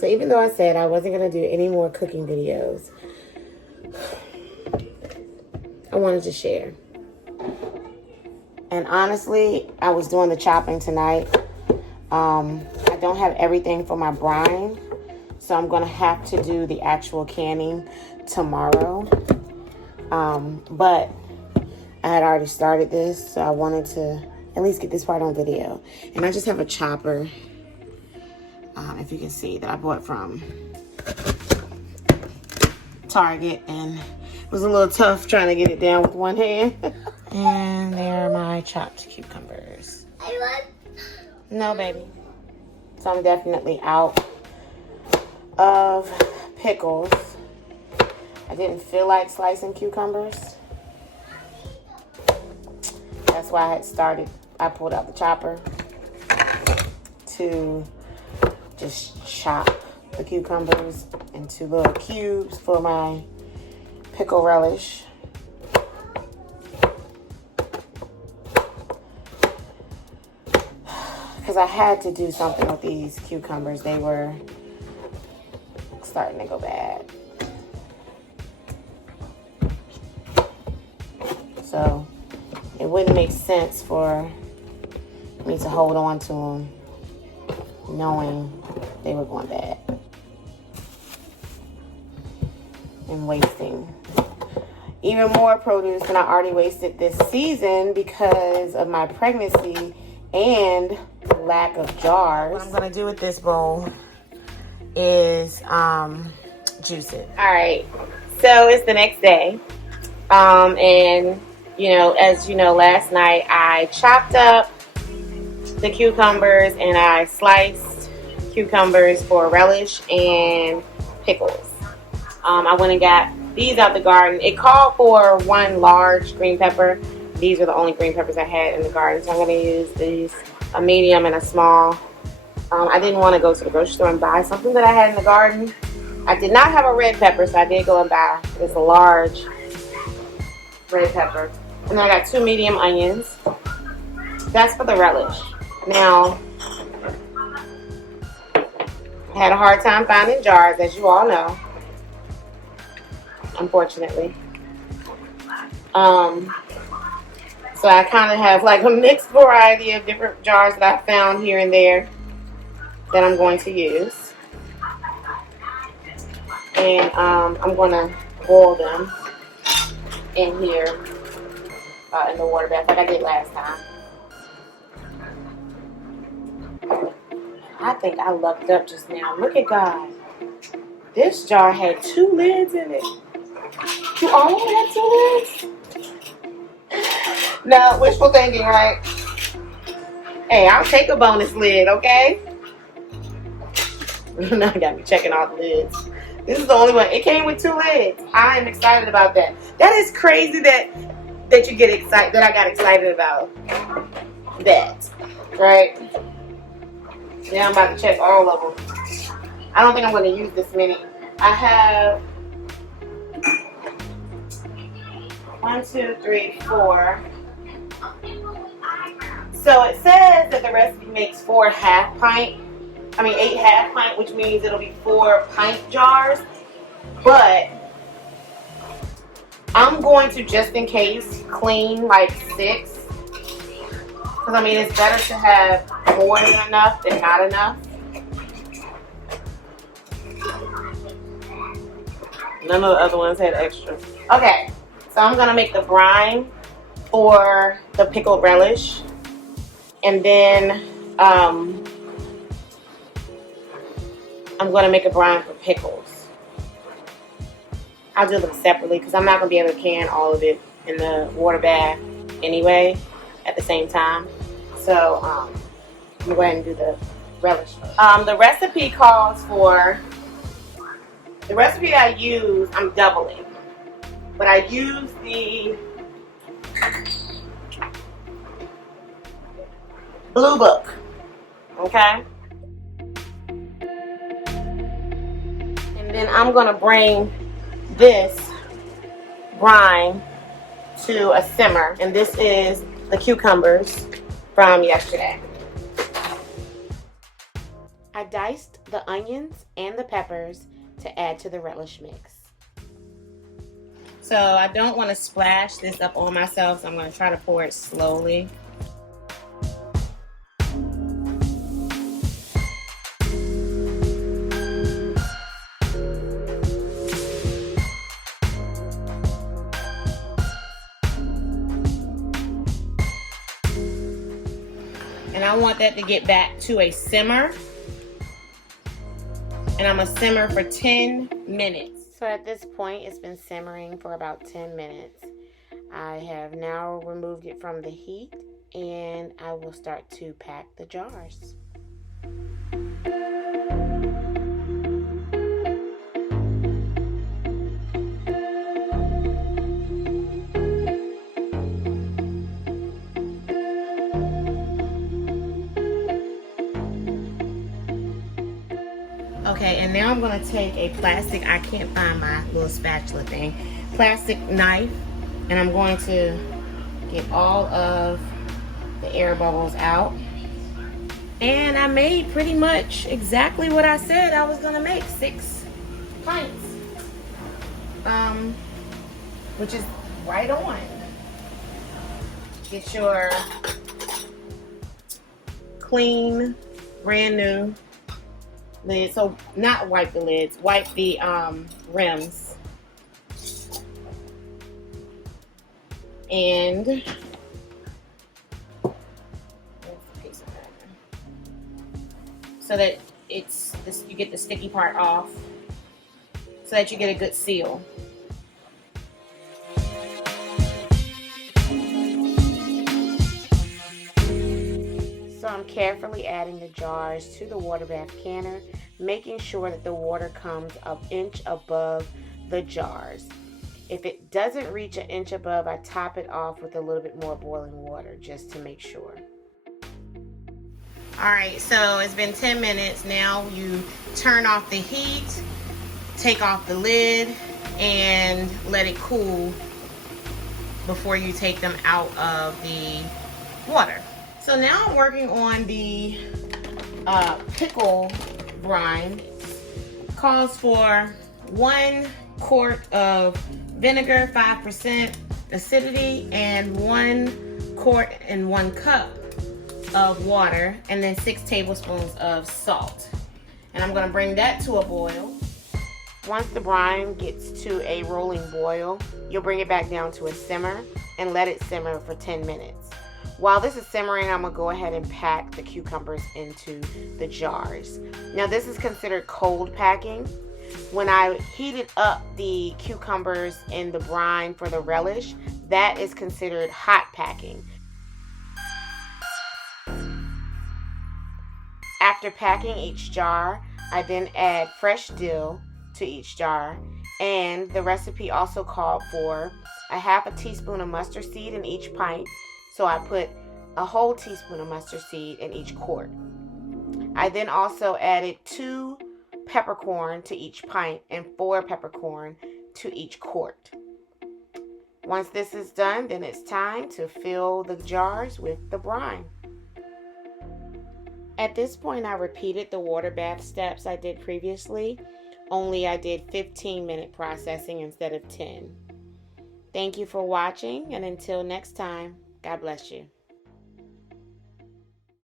So even though I said I wasn't going to do any more cooking videos, I wanted to share. And honestly, I was doing the chopping tonight. I don't have everything for my brine, so I'm going to have to do the actual canning tomorrow. But I had already started this, so I wanted to at least get this part on video. And I just have a chopper, if you can see, that I bought from Target, and it was a little tough trying to get it down with one hand. And there are my chopped cucumbers. No, baby. So I'm definitely out of pickles. I didn't feel like slicing cucumbers. That's why I pulled out the chopper to just chop the cucumbers into little cubes for my pickle relish. Because I had to do something with these cucumbers. They were starting to go bad. So it wouldn't make sense for me to hold on to them knowing they were going bad and wasting even more produce than I already wasted this season because of my pregnancy and lack of jars. What I'm gonna do with this bowl is juice it. All right, so it's the next day, and you know, as you know, last night I chopped up the cucumbers and I sliced cucumbers for relish and pickles. I went and got these out the garden. It called for one large green pepper. These are the only green peppers I had in the garden, so I'm going to use these, a medium and a small. I didn't want to go to the grocery store and buy something that I had in the garden. I did not have a red pepper, so I did go and buy this large red pepper. And then I got 2 medium onions. That's for the relish. Now, I had a hard time finding jars, as you all know, unfortunately. So I kind of have like a mixed variety of different jars that I found here and there that I'm going to use. And I'm going to boil them in here in the water bath like I did last time. I think I lucked up just now. Look at God. This jar had 2 lids in it. You all had 2 lids? No, wishful thinking, right? Hey, I'll take a bonus lid, okay? Now I got me checking all the lids. This is the only one. It came with 2 lids. I am excited about that. That is crazy that you get excited, that I got excited about that, right? Now I'm about to check all of them. I don't think I'm going to use this many. I have 1, 2, 3, 4. So it says that the recipe makes 8 half pint, which means it'll be 4 pint jars. But I'm going to, just in case, clean like 6. Because I mean, it's better to have more than enough than not enough. None of the other ones had extra. Okay, so I'm gonna make the brine for the pickled relish, and then I'm gonna make a brine for pickles. I'll do them separately because I'm not gonna be able to can all of it in the water bath anyway at the same time. So I'm gonna go ahead and do the relish first. The recipe calls for, the recipe I use, I'm doubling, but I use the Blue Book, okay? And then I'm gonna bring this brine to a simmer, and this is the cucumbers from yesterday. I diced the onions and the peppers to add to the relish mix. So I don't want to splash this up on myself, so I'm going to try to pour it slowly. And I want that to get back to a simmer. And I'm gonna simmer for 10 minutes. So at this point, it's been simmering for about 10 minutes. I have now removed it from the heat, and I will start to pack the jars. Okay, and now I'm gonna take a plastic, I can't find my little spatula thing, plastic knife, and I'm going to get all of the air bubbles out. And I made pretty much exactly what I said I was gonna make, 6 pints. Which is right on. Get your clean, brand new lid. So not wipe the lids, wipe the rims. And so that it's this, you get the sticky part off so that you get a good seal. So I'm carefully adding the jars to the water bath canner, making sure that the water comes an inch above the jars. If it doesn't reach an inch above, I top it off with a little bit more boiling water just to make sure. All right, so it's been 10 minutes. Now you turn off the heat, take off the lid, and let it cool before you take them out of the water. So now I'm working on the pickle brine. Calls for 1 quart of vinegar, 5% acidity, and 1 quart and 1 cup of water, and then 6 tablespoons of salt. And I'm gonna bring that to a boil. Once the brine gets to a rolling boil, you'll bring it back down to a simmer and let it simmer for 10 minutes. While this is simmering, I'm gonna go ahead and pack the cucumbers into the jars. Now this is considered cold packing. When I heated up the cucumbers in the brine for the relish, that is considered hot packing. After packing each jar, I then add fresh dill to each jar, and the recipe also called for a half a teaspoon of mustard seed in each pint. So I put a whole teaspoon of mustard seed in each quart. I then also added 2 peppercorn to each pint and 4 peppercorn to each quart. Once this is done, then it's time to fill the jars with the brine. At this point, I repeated the water bath steps I did previously, only I did 15-minute processing instead of 10. Thank you for watching, and until next time, God bless you.